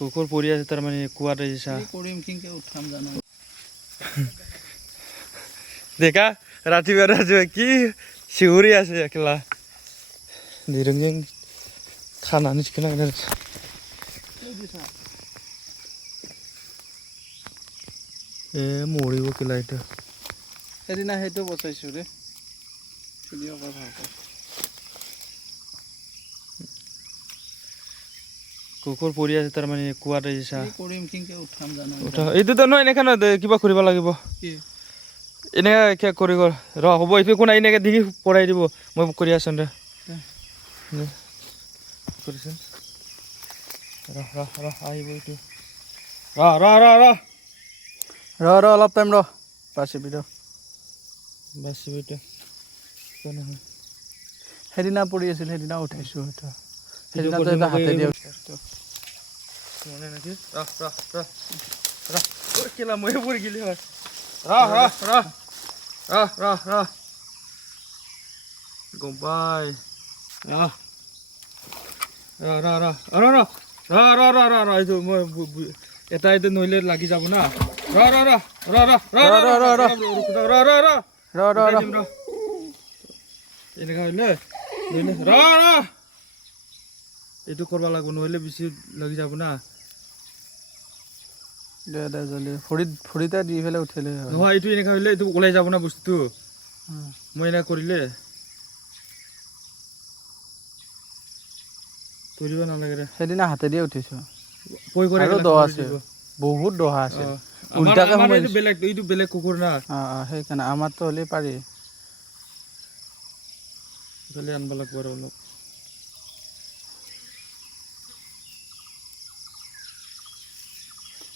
কুকুৰ পৰি আছে তাৰমানে কুৱাতে দিছা কৰিম কিনকে উঠাম জানো দেখা ৰাতিপুৱা কি চিঞৰি আছে একলা দিৰংজেং খানানি চিকেন মৰিব কেলা এইটো সেইদিনা সেইটো বচাইছো ৰে ভিডিঅ' কৰ ভালকৈ কুকুৰ পৰি আছে তাৰমানে কুৱাতে দিছা কৰিম কিনকে উঠাম জানো এইটোতো নহয় এনেকে নহয় কিবা কৰিব লাগিব কি এনেকে কৰি ৰ হ'ব এইটো কোন এনেকে ডিঙি পৰাই দিব মই কৰি আছো দে কৰিছোন আহিব এইটো ৰ অলপ টাইম ৰ বাচিবি ৰ বাচিব এইটো সেইদিনা পৰি আছিল সেইদিনা উঠাইছো সেইটো সেইদিনা তো এটা হাতে দিয়া মনে নাকি কেলা মই পৰি গেলি হয় গম পাই এইটো মই এটা এইটো নইলে লাগি যাব না এনেকা হইলে এইটো কৰিব লাগিব নহলে বেছি লাগি যাব না দে জলদি ফৰিটা দি পেলাই উঠিলে নহয় এইটো এনেকা হইলে এইটো ওলাই যাব না বস্তুটো মই এনেকা কৰিলে কৰিব নালাগে ৰে সেইদিনা হাতে দিয়ে উঠিছো আৰু দহ আছে বহুত দহা আছে উল্টাকে এইটো বেলেগ কুকুৰ না সেইকাৰণে আমাৰতো হ'লে পাৰি ইফালে আনব লাগিব আৰু অলপ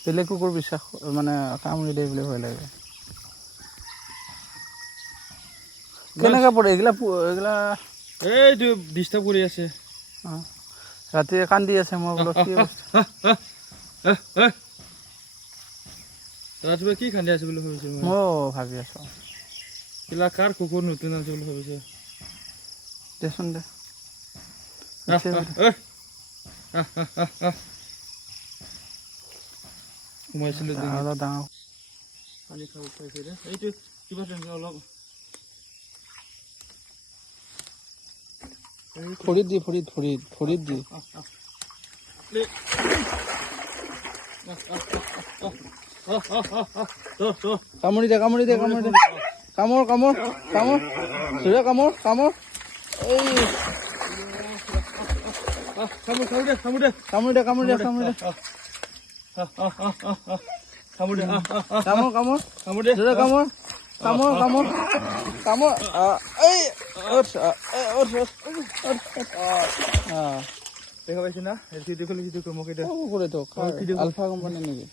বেলেগ কুকুৰ বিশ্বাস মানে কামুৰি দিয়ে বুলি ভয় লাগে কেনেকৈ পৰে এইগিলা এইটো ডিষ্টাৰ্ব কৰি আছে ৰাতি কান্দি আছে মই বোলো কি ৰাতিপুৱা কি খান্দি আছে বুলি ভাবিছো মই ভাবি আছো কিলা কাৰ কুকুৰ নতুন আছে বুলি ভাবিছে দেচোন দে সোমাইছিলে ডাঙৰ পানী খাব পাইছে ৰে এইটো কিবা তেনেকৈ অলপ ফৰিত দি কামুৰি দে কামোৰ চুৰে কামোৰ এই কামুৰ দে দেখা পাইছে না আলফা কোম্পানী নেকি